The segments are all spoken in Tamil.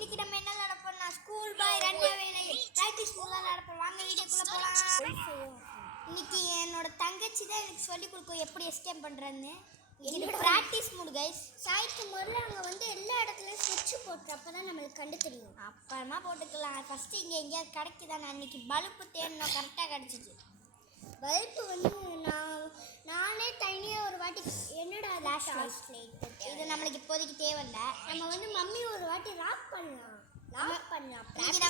இன்னைக்கு நம்ம என்ன நடப்போம்னா ஸ்கூல் பாய் ரன்வே வேலை பிராக்டிஸ் ஸ்கூல்ல நடப்போம். வாங்க வீடியோக்குள்ள போலாம். இன்னைக்கு என்னோட தங்கச்சி தான் எனக்கு சொல்லி கொடுக்கும் எப்படி எஸ்கேப் பண்றதுன்னு. இது பிராக்டிஸ் மூட் கைஸ். சாய்க்கு முதல்ல அங்கே வந்து எல்லா இடத்துலையும் ஸ்விட்ச் போட்டு அப்போ தான் நம்மளுக்கு கண்டு தெரியும். அப்புறமா போட்டுக்கலாம். ஃபஸ்ட்டு இங்கே எங்கேயாவது கிடைக்குதானே. அன்றைக்கி பல்பு தேடணும், கரெக்டாக கிடச்சிச்சு. பல்பு வந்து நானே தனியாக ஒரு வாட்டி என்னடா ஃப்ளாஷ் லைட் இது நம்மளுக்கு இப்போதைக்கு தேவையில்லை. நம்ம வந்து மம்மி ஒரு வாட்டி லாக் பண்ணலாம். இன்னைக்கு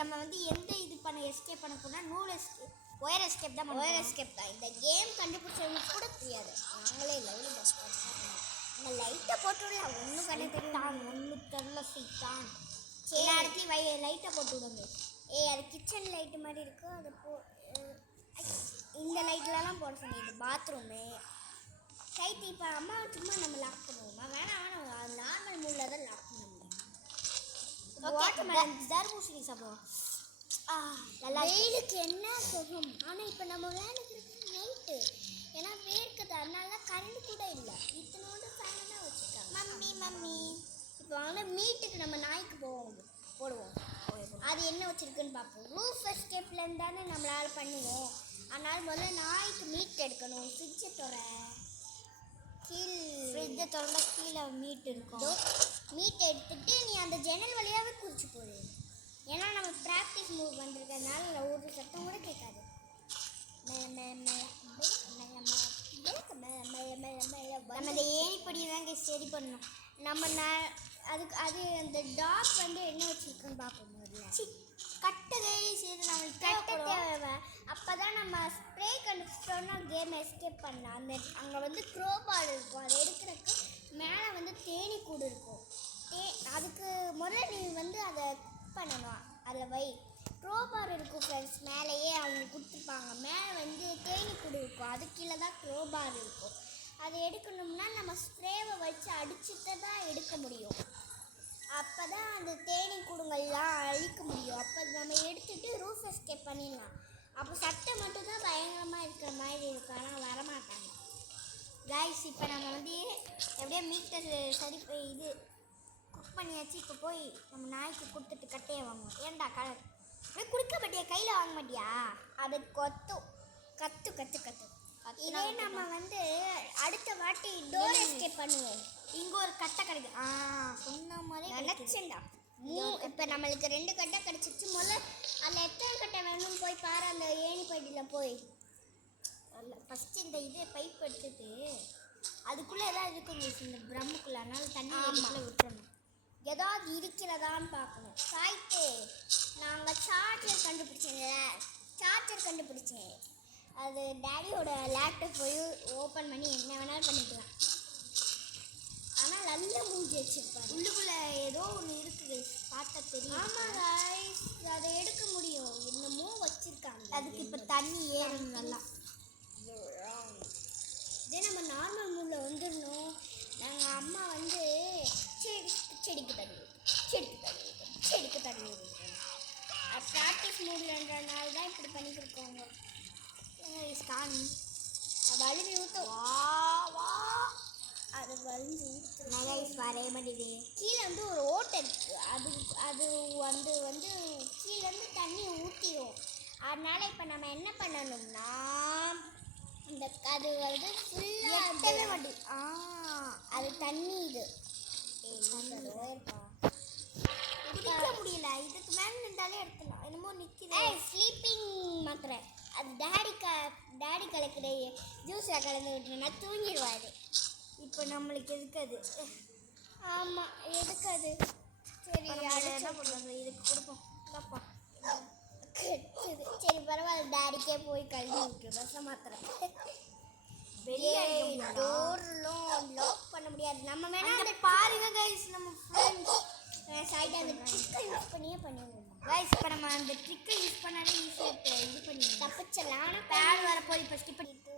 நம்ம வந்து எந்த இது பண்ண எஸ்கேப் பண்ண போனால் நூல் எஸ்கேப் ஒயர் எஸ்கேப் தான். ஒயர் எஸ்கேப் தான். இந்த கேம் கண்டுபிடிச்சவங்களுக்கு கூட தெரியாது. நாங்களே லைவில் பஸ் நம்ம லைட்டை போட்டுடலாம். ஒன்றும் கண்டு தெரியும். ஒன்றும் தெரில சீட்டான். எல்லா இடத்துலையும் லைட்டை போட்டு விடுங்க. அது கிச்சன் லைட்டு மாதிரி இருக்கும். அது இந்த லைட்லலாம் போட சொன்னீங்க. பாத்ரூமு லைட்டு இப்போ அம்மா சும்மா நம்ம லாக் பண்ணுவோமா? வேணாம் நார்மல் மூடில் தான் லாக் பண்ண முடியும். தர்பூசணி சாப்பிடுவோம். வெயிலுக்கு என்ன சுகம். ஆனால் இப்போ நம்ம விளையாடுறது நைட்டு, ஏன்னா வேர்க்குது. அதனால கரண்ட் கூட இல்லை. இத்தனோட ஃபேனை தான் வச்சுருக்காங்க. மம்மி இப்போ வாங்க மீட்டுக்கு நம்ம நாய்க்கு போடுவோம். அது என்ன வச்சுருக்குன்னு பார்ப்போம். ரூஃப் எஸ்கேப்லேருந்து தானே நம்மளால் பண்ணுவோம். அதனால் முதல்ல நாய்க்கு மீட் எடுக்கணும். ஃப்ரிட்ஜை கீழே மீட் இருக்கும். மீட் எடுத்துட்டு நீ அந்த ஜன்னல் வழியாகவே குதிச்சு போடு. ஏன்னா நம்ம ப்ராக்டிஸ் மூவ் பண்ணுறதுனால ஒரு சத்தம் கூட கேட்காது. நம்ம இந்த ஏணிப்படியை தான் சரி பண்ணணும். நம்ம அது அந்த டாக் வந்து என்ன வச்சுருக்குன்னு பார்ப்போம். முதல்ல கட்டதே சரி நம்மளுக்கு கட்ட தேவை. அப்போ தான் நம்ம ஸ்ப்ரே கண்டுபிடிச்சிட்டோன்னா கேம் எஸ்கேப் பண்ணலாம். அங்கே வந்து க்ரோபால் இருக்கும். அதை எடுக்கிறதுக்கு மேலே வந்து தேனி கூடு இருக்கும். அதுக்கு முதல்ல நீ வந்து அதை குக் பண்ணணும். அதில் க்ரோபார் இருக்கும் ஃப்ரெண்ட்ஸ். மேலேயே அவங்க கொடுத்துருப்பாங்க. மேலே வந்து தேனி கூடு இருக்கும். அது கீழே தான் க்ரோபார் இருக்கும். அதை எடுக்கணும்னா நம்ம ஸ்ப்ரேவை வச்சு அடிச்சுட்டு தான் எடுக்க முடியும். அப்போ தான் அந்த தேனி கூடுங்கள்லாம் அழிக்க முடியும். அப்போ நம்ம எடுத்துகிட்டு ரூஃப் எஸ்கேப் பண்ணிடலாம். அப்போ சட்டை மட்டும் தான் பயங்கரமாக இருக்கிற மாதிரி இருக்கும். ஆனால் வரமாட்டாங்க கைஸ். இப்போ நம்ம வந்து எப்படியோ மீட்டர் சரி இது குக் பண்ணியாச்சு. இப்போ போய் நம்ம நாய்க்கு கொடுத்துட்டு கட்டையை வாங்குவோம். ஏன்டா அப்படியே கொடுக்க மாட்டியா? கையில் வாங்க மாட்டியா? அது கத்து இதே நம்ம வந்து அடுத்த வாட்டி டோர் எஸ்கேப் பண்ணுவோம். இங்கே ஒரு கட்டை கிடைக்கும். சொன்ன மாதிரி நினச்சேன்டா. இப்போ நம்மளுக்கு 2 கட்டை கிடச்சிச்சு. முதல்ல அதில் எத்தனை கட்டை வேணும்னு போய் பாரு. அந்த ஏணிப்படியில் போய் ஃபஸ்ட்டு இந்த இது பைப் எடுத்துட்டு அதுக்குள்ளே எதாவது இருக்கும் இந்த ப்ரம்முக்குள்ளே. அதனால தண்ணி விட்டுறணும். ஏதாவது இருக்கிறதான்னு பார்க்கணும். சாய்ட்டு நாங்கள் சார்ஜர் கண்டுபிடிச்சேன். அது டேடியோட லேப்டாப் போய் ஓப்பன் பண்ணி என்ன வேணாலும் பண்ணிக்கலாம். ஆனால் நல்ல மூஞ்சி வச்சுருப்பாரு. உள்ளுக்குள்ளே ஏதோ ஒன்று இருக்குது பார்த்தா தெரியும். ஆமாம் காய்ஸ், அதை எடுக்க முடியும். என்னமோ வச்சுருக்காங்க. அதுக்கு இப்போ தண்ணி ஏறணும் நல்லா. இதே நம்ம நார்மல் மூடில் வந்துடணும். நாங்கள் அம்மா வந்து செடிக்கு தண்ணி ஊற்றுறோம். ப்ராக்டிஸ் மூடில்ன்றனால தான் இப்படி பண்ணி கொடுக்கோங்க. வலிஞ்சு ஊற்றும். அது வலிஞ்சு ஊற்று வரைய மாட்டேது. கீழே வந்து ஒரு ஓட்டை இருக்குது. அது வந்து கீழேருந்து தண்ணி ஊற்றிடும். அதனால் இப்போ நம்ம என்ன பண்ணணும்னா அது வந்து ஃபுல்லாக அது தண்ணி இது குடிக்க முடியல. இதுக்கு மேலே நின்றாலே எடுத்துலாம். என்னமோ நிற்கிது. ஸ்லீப்பிங் மாத்திரை. அது டேடி கலக்கிற ஜூஸில் கலந்து விட்டுருன்னா தூங்கிடுவாரு. இப்போ நம்மளுக்கு எதுக்காது. ஆமாம் எதுக்காது. சரி என்ன பண்ணுறது? இதுக்கு கொடுப்போம். சரி பரவாயில்ல. டேடிக்கே போய் கழுவி விட்டுரு. பஸ்ஸை மாத்திரை. வெளியே டோர்லாம் லாக் பண்ண முடியாது. நம்ம வேணா அதை பாருங்க கைஸ். நம்ம ஃப்ரெண்ட்ஸ் சைடு அந்த ட்ரிக்கை யூஸ் பண்ணுவோம் கைஸ். இப்போ நம்ம அந்த ட்ரிக்கை யூஸ் பண்ணாலே ஈஸியாக இது பண்ணி தப்பிச்சலாம். ஆனால் பேட் வரப்போது. இப்போ ஸ்கிப் பண்ணிட்டு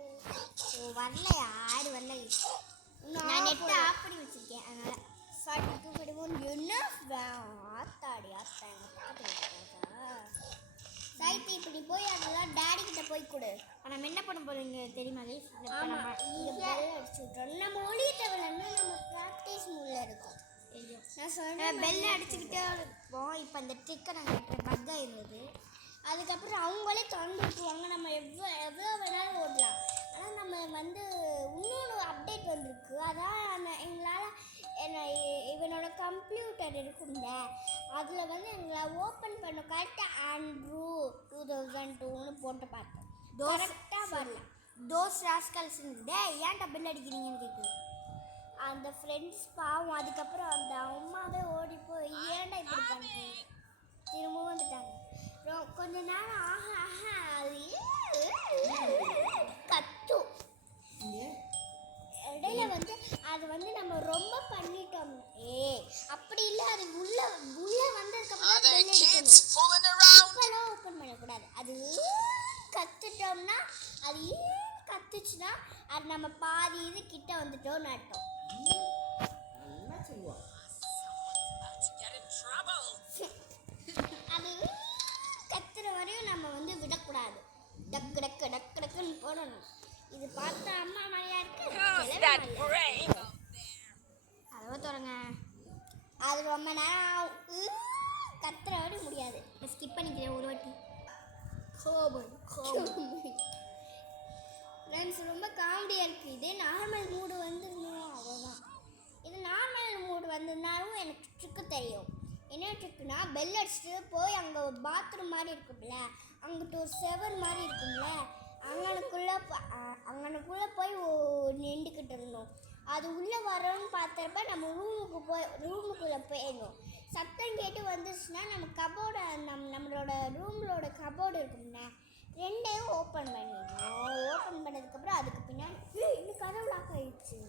வரலையா? ஆடு வரல. நான் நெட்டை ஆஃப் பண்ணி வச்சுருக்கேன். அதனால் என்ன ஆத்தாடி சாய்த்து இப்படி போய் அதெல்லாம் டேடி கிட்ட போய் கொடு. நம்ம என்ன பண்ண போகிறோங்க தெரியுமா கைஸ்? நம்ம அடிச்சு விட்றோம். நம்ம ஒளிய தேவையில்லைன்னா நம்ம ப்ராக்டிஸ் மூடில் இருக்கும். நான் சொன்னேன் பெல் அடிச்சுக்கிட்டே இருப்போம். இப்போ அந்த ட்ரிக்கை நாங்கள் பக் ஆயிருந்தது. அதுக்கப்புறம் அவங்களே திறந்து விட்டுருவாங்க. நம்ம எவ்வளோ வேணாலும் ஓடலாம். ஆனால் நம்ம வந்து இன்னொன்று அப்டேட் வந்திருக்கு. அதான் எங்களால் இவனோட கம்ப்யூட்டர் இருக்கும்ல, அதில் வந்து எங்களால் ஓப்பன் பண்ண கரெக்டாக ஆண்ட்ரூ 2002ன்னு போட்டு பார்த்தோம். கரெக்டாக வரல. தோஸ் ராஸ்கல்ஸ் ஏன்டா பெல் அடிக்கிறீங்கன்னு கேட்குது. அந்த ஃப்ரெண்ட்ஸ் பாவம். அதுக்கப்புறம் அந்த அம்மாவே ஓடி போய் ஏன்டா இப்படி பண்ணுறீங்க திரும்பவும் வந்துட்டாங்க. கொஞ்ச நேரம் அது கத்தும். இடையில வந்து அது வந்து நம்ம ரொம்ப பண்ணிட்டோம். அப்படி இல்லை, அது உள்ள வந்ததுக்கப்புறம் இப்பெல்லாம் ஓப்பன் பண்ணக்கூடாது. அது கத்துட்டோம்னா, அது கத்துச்சுன்னா அது நம்ம பாதி இது கிட்ட வந்துட்டோம்னு அர்த்தம். அது கத்துற வரையும் நம்ம வந்து விடக்கூடாது. டக்கு டக்கு டக்கு டக்குன்னு போடணும். இது பார்த்தா அம்மா மாதிரியா இருக்கு. கதவை திறங்க. அது ரொம்ப நேரம் கத்துற வரையும் முடியாது. ஸ்கிப் பண்ணிக்கிறேன் ஒரு வாட்டி. ஃப்ரெண்ட்ஸ் ரொம்ப காமெடியாக இருக்குது. இதே நார்மல் மூடு வந்துடணும், அவ்வளோதான். இது நார்மல் மூடு வந்திருந்தாலும் எனக்கு ட்ரிக்கு தெரியும். என்ன ட்ரிக்குனா, பெல் அடிச்சுட்டு போய் அங்கே ஒரு பாத்ரூம் மாதிரி இருக்கும்ல, அங்கிட்ட ஒரு செவர் மாதிரி இருக்கும்ல, அங்கனுக்குள்ளே போய் நின்றுக்கிட்டு இருந்தோம். அது உள்ளே வரோன்னு பார்த்தப்ப நம்ம ரூமுக்குள்ளே போயிடணும். சத்தம் கேட்டு வந்துச்சுன்னா நம்ம கபோர்டை நம்மளோட ரூம்லோட கபோர்டு இருக்கும்ல, ரெண்டையும் ஓப்பன் பண்ணிடணும். ஓப்பன் பண்ணதுக்கப்புறம் அதுக்கு பின்னாடி இன்னும் கதவு லாக் ஆயிடுச்சு.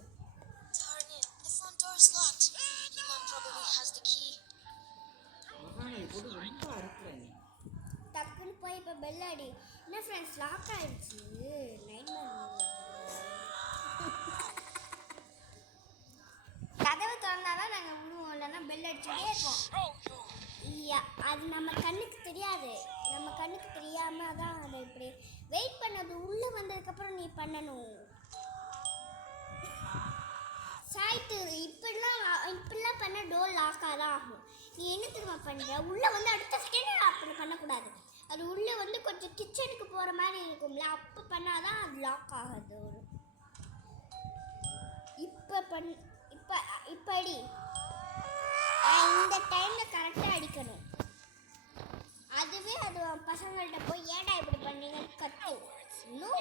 டக்குன்னு போய் இப்போ பெல் அடி. என்ன ஃப்ரெண்ட்ஸ், லாக் ஆயிடுச்சு. கதவை திறந்தாதான் நாங்கள் விடுவோம், இல்லைன்னா பெல் அடிச்சுட்டே இருப்போம். அது நம்ம கண்ணுக்கு தெரியாது. நம்ம கண்ணுக்கு தெரியாமல் தான் அதை இப்படி வெயிட் பண்ணது. உள்ளே வந்ததுக்கப்புறம் நீ பண்ணணும். சாய்த்து இப்படிலாம் பண்ண டோர் லாக்காக தான் ஆகும். நீ என்ன திரும்ப பண்ணுற, உள்ளே வந்து அடுத்த செகண்ட் அப்படி பண்ணக்கூடாது. அது உள்ளே வந்து கொஞ்சம் கிச்சனுக்கு போகிற மாதிரி இருக்கும்ல, அப்போ பண்ணாதான் அது லாக் ஆகாது. இப்போ அடி. இந்த டைமில் கரெக்டாக அடிக்கணும். அதுவே அது பசங்கள்கிட்ட போய் ஏடா இப்படி பண்ணீங்கன்னு கத்து. இன்னும்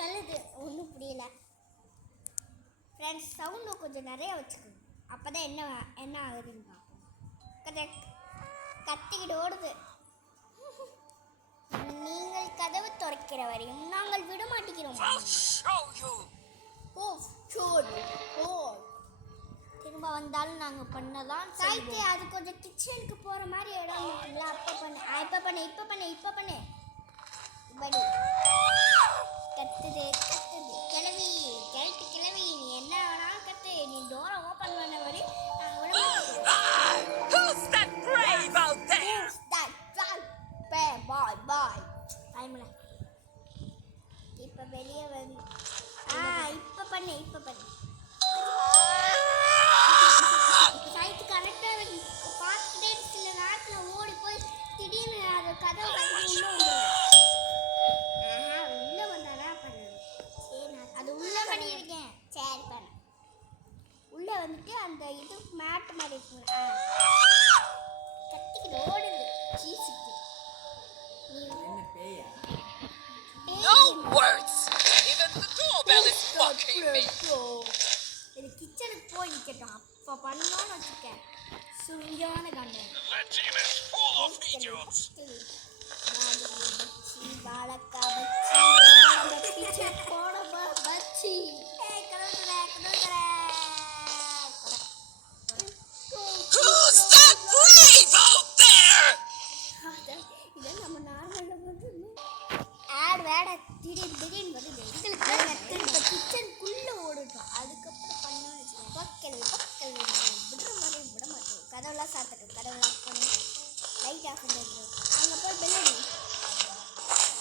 சொல்லுது, ஒன்றும் புரியல. ஃப்ரெண்ட்ஸ், சவுண்டு கொஞ்சம் நிறைய வச்சுக்கணும். அப்போ தான் என்ன ஆகுதுன்னு பார்ப்போம். கத்திக்கிட்டு ஓடுது. நீங்கள் கதவு திறக்கிற வரையும் நாங்கள் விட மாட்டேங்கிறோம். திரும்ப வந்தாலும் நாங்கள் பண்ணதான் சாய்த்து. அது கொஞ்சம் கிச்சனுக்கு போகிற மாதிரி இடம் இருக்குல்ல, அப்போ பண்ணு. இப்போ பண்ணு. இப்படி கத்துது கிளவி நீ என்ன வேணாலும் கத்து. நீ டோரை ஓப்பன் பண்ண வரை நாங்கள் விட மாட்டோம். இப்போ வெளியே வந்து இப்போ பண்ணு. சாய்த்து கரெக்டாக பார்த்துக்கிட்டே சில நேரத்தில் ஓடி போய் திடீர்னு அது கதவை உள்ளே வந்தாதான் பண்ணணும். சரி, நான் அது உள்ளே பண்ணியிருக்கேன். சரி பண்ண. உள்ளே வந்துட்டு அந்த இது மேட் மாதிரி இருக்குங்க, கத்திக்கிட்டு ஓடுது. சீசிக்கு இது கிச்சனுக்கு போய் நிற்கட்டும். அப்போ பண்ணலான்னு வச்சுருக்கேன். சுவையான கண்டன் இதான் நம்ம நார்மலாக வந்து ஆட் வேட திடீர்னு வருது. திரும்ப கிச்சனுக்குள்ளே ஓடிட்டோம். அதுக்கப்புறம் பண்ணோன்னு வச்சுக்கோங்க, பக்கல் விட மாட்டோம். கதவுலாம் சாத்தட்டும். கதவு லாக் பண்ணி லைட் ஆஃப் பண்ணிடுறோம். அங்கே போய்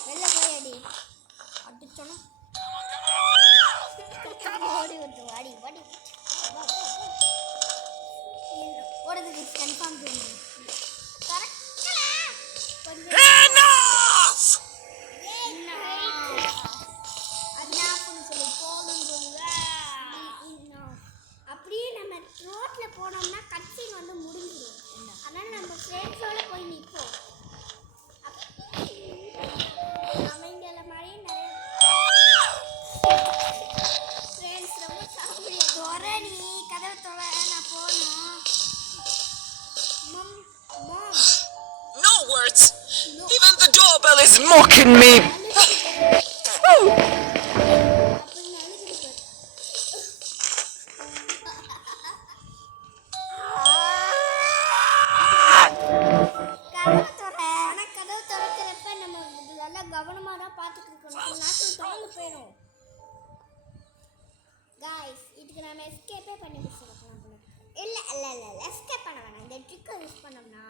வெளில போய் அடி. அடிச்சோன்னா ஓடி விட்டுருவோம். அடி போது கன்ஃபார்ம் தோணும். கரெக்டா கொஞ்சம் Enough! அண்ணாப்புன்னு சொல்லி போகணும்னு சொல்லுவேன். அப்படியே நம்ம ரோட்ல போனோம்னா கட்சின் வந்து முடிஞ்சிடும். அதனால நம்ம ஃப்ரெண்ட்ஸோட போய் நிற்போம். அவங்கள மாதிரி நிறைய ஃப்ரெண்ட்ஸ் ரொம்ப சாப்பிடுவாங்க. துறை நீ கதவை துறை நான் போகணும். மம் No words. Even the doorbell is mocking me. அப்படின்னு அழுதுருக்கு. கதவை துறை. ஆனால் கதவு திறக்கிறப்ப நம்ம நல்லா கவனமாக தான் பார்த்துட்டு இருக்கணும். நாட்கள் தொடர்ந்து போயிடும். காய்ஸ் இதுக்கு நம்ம எஸ்கேப்பே பண்ணி கொடுத்துருக்கலாம் போல. இல்லை இல்லை இல்லை இல்லை எஸ்கேப் பண்ண வேணாம். இந்த ட்ரிக்கை யூஸ் பண்ணோம்னா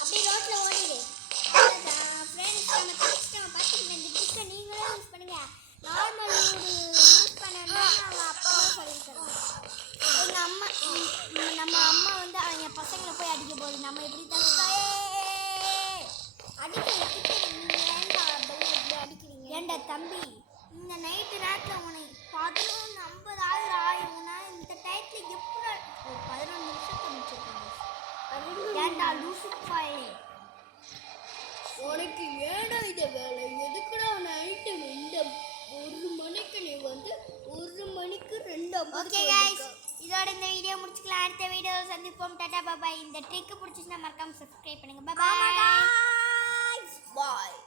அப்படியே ரோட்ல ஓடிடு. ஃப்ரெண்ட்ஸ் நம்ம கஷ்டம் பார்த்துக்கிட்டு இந்த ட்ரிக்கை நீங்களே யூஸ் பண்ணுங்க. நார்மல் யூஸ் பண்ணணும்னா அவன் அப்பா சொல்லியிருக்காங்க. எங்கள் அம்மா நம்ம அம்மா வந்து அவங்க பசங்களை போய் அடிக்க போகுது. நம்ம எப்படி தான் அடிக்கிறதுக்கு நீங்கள் ஏன்டா பெல் இப்படி அடிக்கிறீங்க? ஏண்டா தம்பி, இந்த நைட்டு நேரத்தில் உனக்கு 11:50 ஆயிரும்னா இந்த டயத்தில் எப்படி 11 நிமிஷத்தை முடிச்சிருக்காங்க. ஏண்டா லூசுப்பாயே, உனக்கு ஏடா இதை வேலை? எதுக்குடா நைட்டு 1 மணிக்கு நீ வந்து 1 மணிக்கு 2:50? ஓகே கைஸ், இதோட இந்த வீடியோ முடிச்சுக்கலாம். அடுத்த வீடியோவில் சந்திப்போம். டாடா பாய். இந்த ட்ரிக்கு பிடிச்சிச்சுன்னா மறக்காம சப்ஸ்கிரைப் பண்ணுங்க. பாய். பாய்.